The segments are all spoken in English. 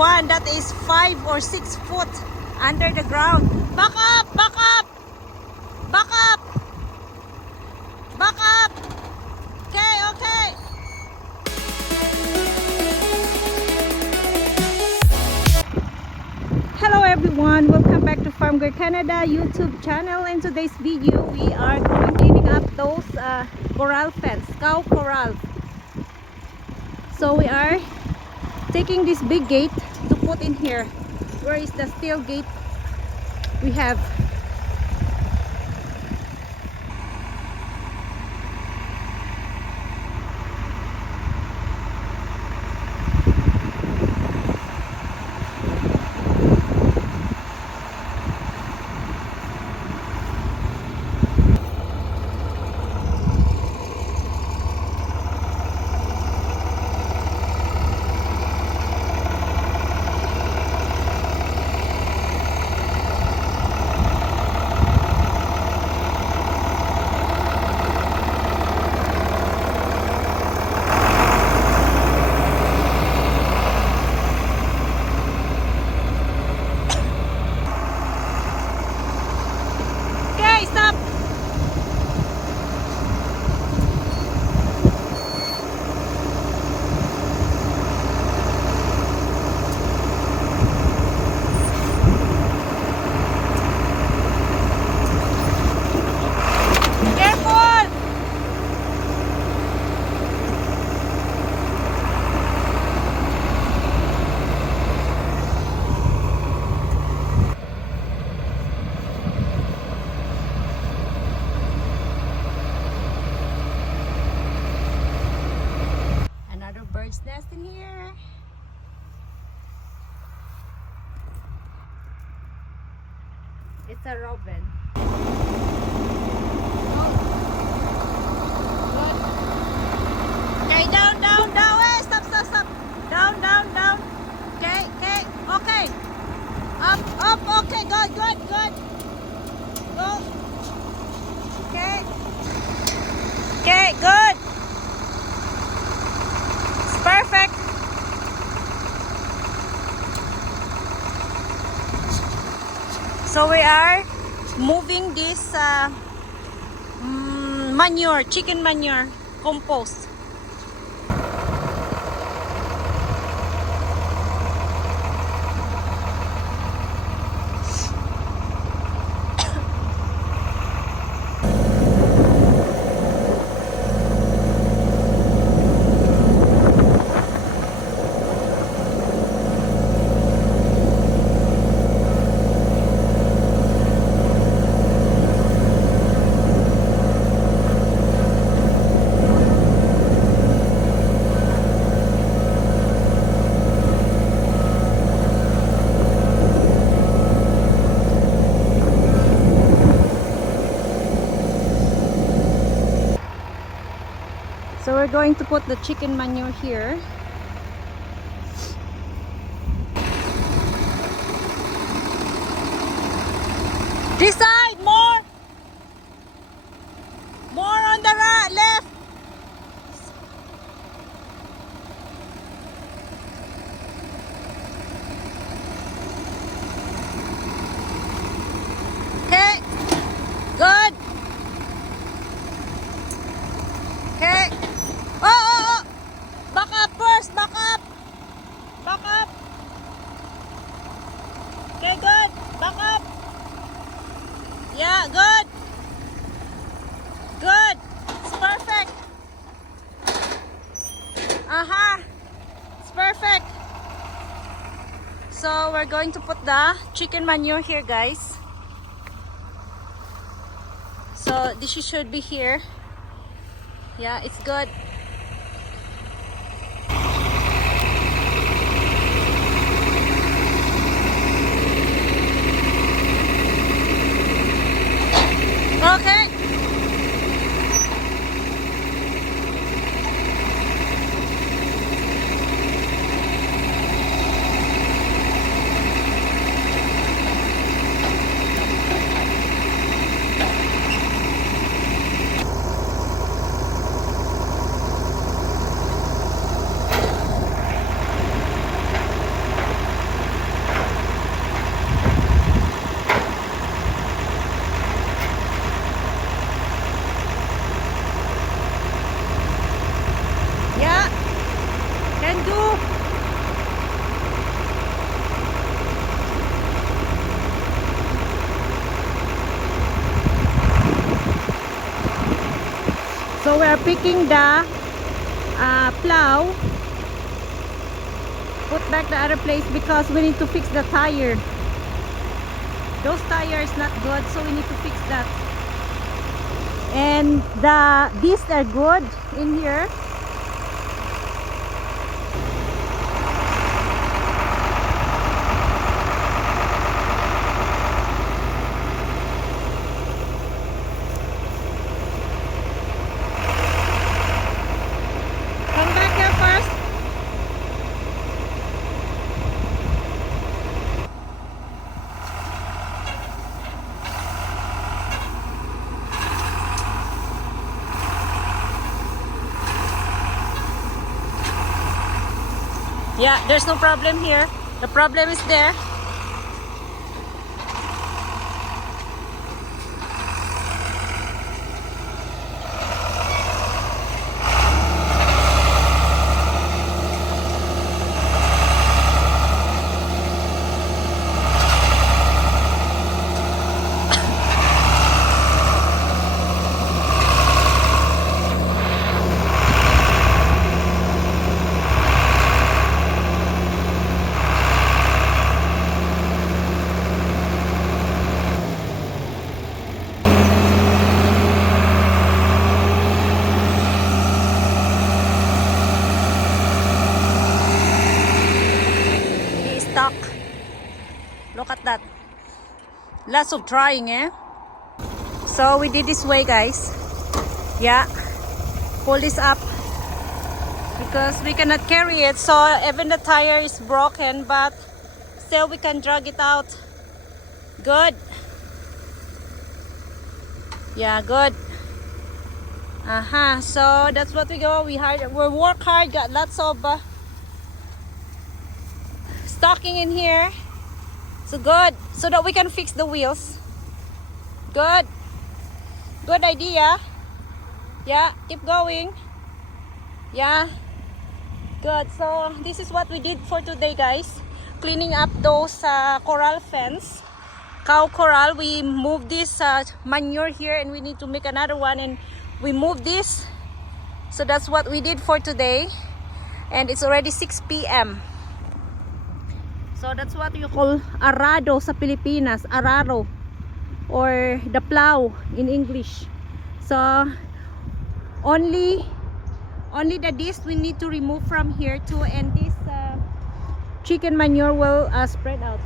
one that is 5 or 6 foot under the ground. Back up! Back up! Back up! Back up! Okay, okay. Hello everyone, welcome back to Farm Girl Canada YouTube channel. In today's video, we are going cleaning up those coral fence, cow corrals. So we are taking this big gate to put in here. Where is the steel gate we have? Bird's nest in here. It's a robin. Okay, down, down, down. Hey, stop, stop, stop. Down, down, down. Okay, okay, okay. Up, up. Okay, good, good, good. Go. Okay. Okay, good. Perfect. So we are moving this manure, chicken manure, compost. So we're going to put the chicken manure here. This side, more! More on the right, left! Okay, good. Okay. Oh, oh, oh. Back up first. Back up. Back up. Okay, good. Back up. Yeah, good. Good. It's perfect. It's perfect. So we're going to put the chicken manure here, guys. So this should be here. Yeah, it's good. Okay. So we are picking the plow, put back the other place because we need to fix the tire. Those tires not good, so we need to fix that. And the discs are good in here. Come back here first. Yeah, there's no problem here. The problem is there. Stuck. Look at that. Lots of trying, eh? So we did this way, guys. Yeah. Pull this up because we cannot carry it. So even the tire is broken, but still we can drag it out. Good. Yeah, good. So that's what we go. We work hard. Got lots of stocking in here. So good, so that we can fix the wheels. Good idea. Yeah, keep going. Yeah, good. So this is what we did for today, guys. Cleaning up those coral fence, cow coral. We moved this manure here and we need to make another one, and we moved this. So that's what we did for today, and it's already 6 p.m. So that's what you call arado sa Pilipinas, araro, or the plow in English. So only the disc we need to remove from here too, and this chicken manure will spread out.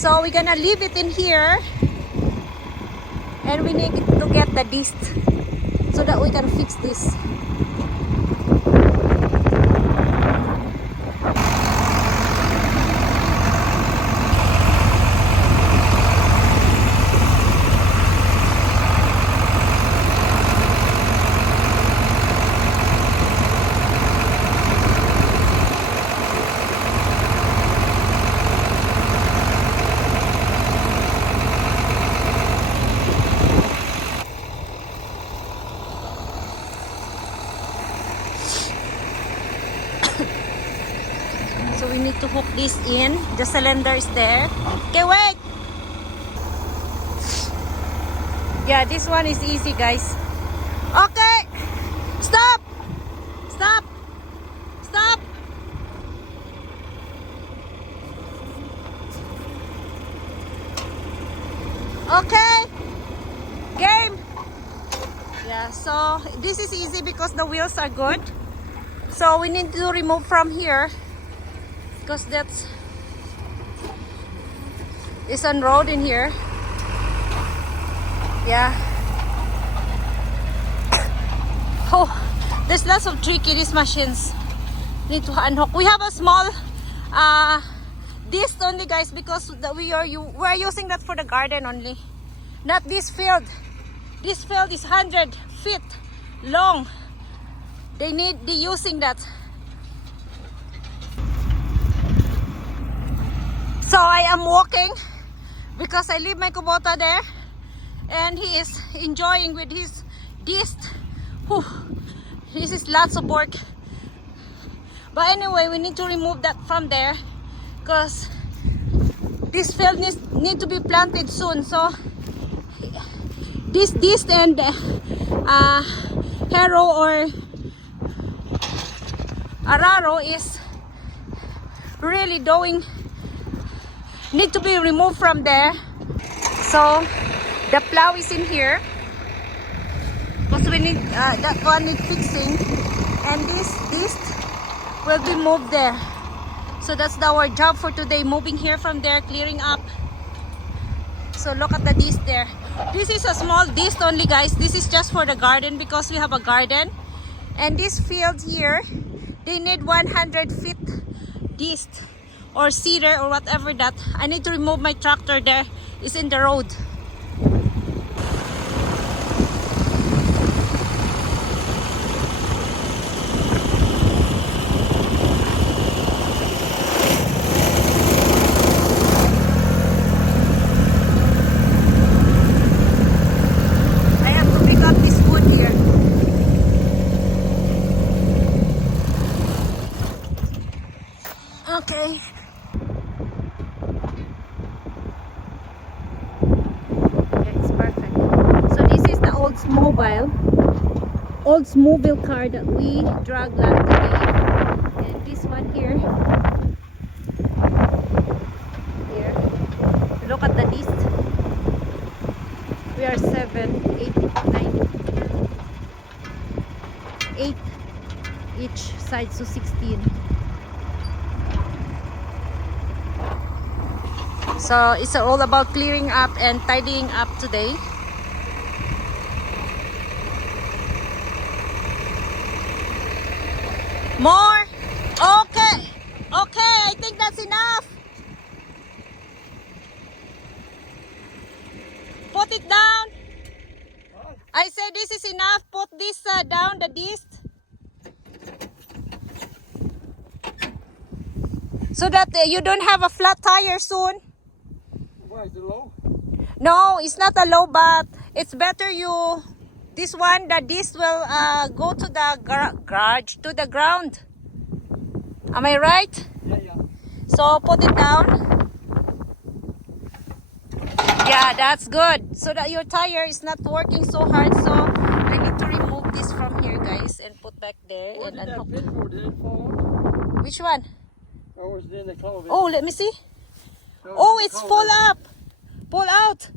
So we're gonna leave it in here, and we need to get the disc so that we can fix this. So we need to hook this in. The cylinder is there. Okay, wait! Yeah, this one is easy, guys. Okay! Stop! Stop! Stop! Okay! Game! Yeah, so this is easy because the wheels are good. So we need to remove from here, because it's on road in here. Yeah. Oh, there's lots of tricky these machines. Need to unhook. We have a small disc only, guys, because we're using that for the garden only, not this field. This field is 100 feet long. They using that. So I am walking because I leave my Kubota there, and he is enjoying with his disc. Whew. This is lots of work. But anyway, we need to remove that from there because this field need to be planted soon. So this and harrow or araro is really need to be removed from there. So the plow is in here because we need that one need fixing, and this will be moved there. So that's our job for today, moving here from there, clearing up. So look at the disc there. This is a small disc only, guys. This is just for the garden because we have a garden. And this field here, they need 100 feet disc or cedar or whatever that. I need to remove my tractor there. It's in the road. Okay. Yeah, it's perfect. So this is the Oldsmobile car that we dragged last day. And this one here. Here. Look at the disc. We are 7, 8, 9, 8 each side, so 16. So it's all about clearing up and tidying up today. More? Okay. Okay, I think that's enough. Put it down. I said this is enough. Put this down, the disc. So that you don't have a flat tire soon. Why is it low? No, it's not a low, but it's better this one, the disc will go to the garage, to the ground. Am I right? Yeah. So put it down. Yeah, that's good. So that your tire is not working so hard. So I need to remove this from here, guys, and put back there. Where and did that unhook. pin go? Did it fall off? Which one? Or was it in the culvert? Oh, let me see. No, Oh, in the it's culvert. full up. Pull out.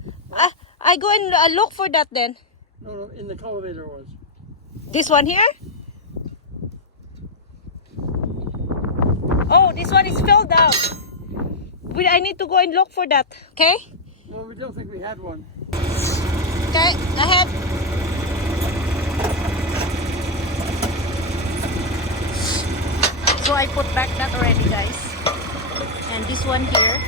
I go and look for that then. No, in the cultivator was. This one here? Oh, this one is filled out. I need to go and look for that. Okay? Well, we don't think we had one. Okay, go ahead. So I put back that already, guys. And this one here.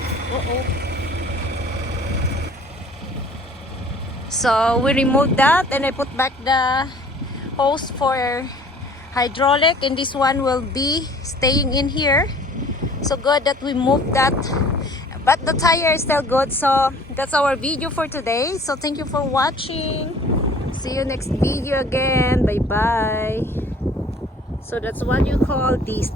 So we removed that, and I put back the hose for hydraulic, and this one will be staying in here. So good that we moved that, but the tire is still good. So that's our video for today. So thank you for watching. See you next video again. Bye bye. So that's what you call disc.